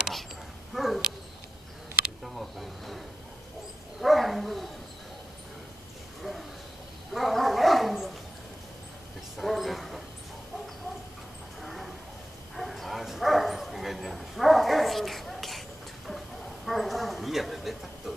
un'altra. Facciamo la prima. Che sarebbe? Ah, si può spiegare niente. Via, avete fatto.